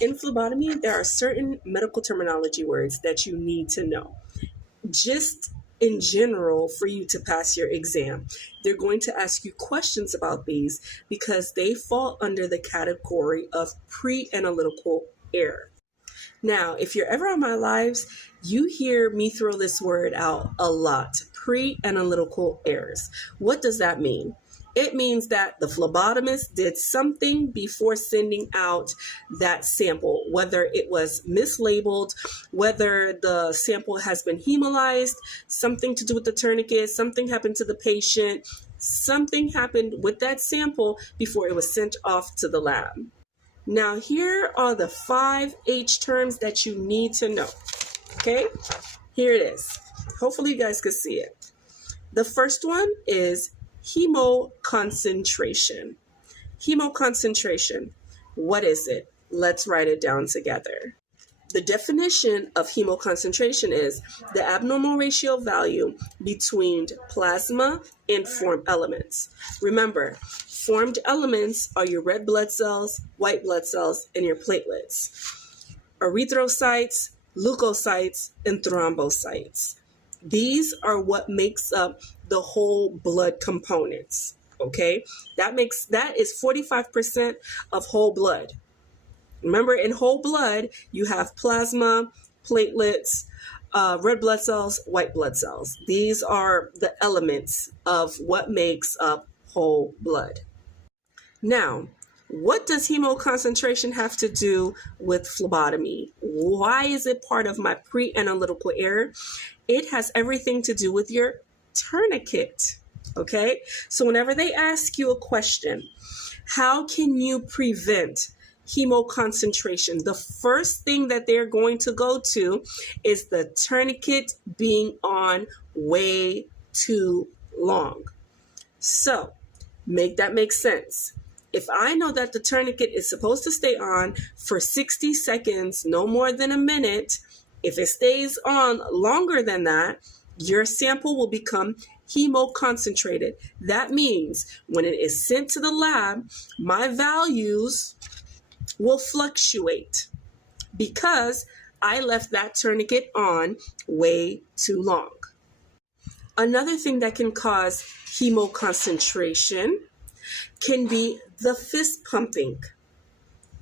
In phlebotomy, there are certain medical terminology words that you need to know. Just in general, for you to pass your exam, they're going to ask you questions about these because they fall under the category of pre-analytical error. Now, if you're ever on my lives, you hear me throw this word out a lot, pre-analytical errors. What does that mean? It means that the phlebotomist did something before sending out that sample, whether it was mislabeled, whether the sample has been hemolyzed, something to do with the tourniquet, something happened to the patient, something happened with that sample before it was sent off to the lab. Now, here are the 5 H terms that you need to know. Okay, here it is. Hopefully you guys can see it. The first one is hemoconcentration. Hemoconcentration. What is it? Let's write it down together. The definition of hemoconcentration is the abnormal ratio value between plasma and formed elements. Remember, formed elements are your red blood cells, white blood cells, and your platelets. Erythrocytes, leukocytes, and thrombocytes. These are what makes up the whole blood components, okay? That is 45% of whole blood. Remember, in whole blood, you have plasma, platelets, red blood cells, white blood cells. These are the elements of what makes up whole blood. Now, what does hemoconcentration have to do with phlebotomy? Why is it part of my pre-analytical error? It has everything to do with your tourniquet, okay? So whenever they ask you a question, how can you prevent hemoconcentration? The first thing that they're going to go to is the tourniquet being on way too long. So make that make sense. If I know that the tourniquet is supposed to stay on for 60 seconds, no more than a minute, if it stays on longer than that, your sample will become hemoconcentrated. That means when it is sent to the lab, my values will fluctuate because I left that tourniquet on way too long. Another thing that can cause hemoconcentration can be the fist pumping.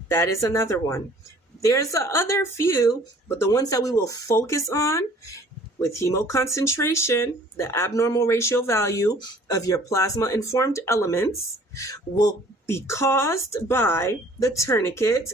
That is another one. There's other few, but the ones that we will focus on with hemoconcentration, the abnormal ratio value of your plasma-informed elements will be caused by the tourniquet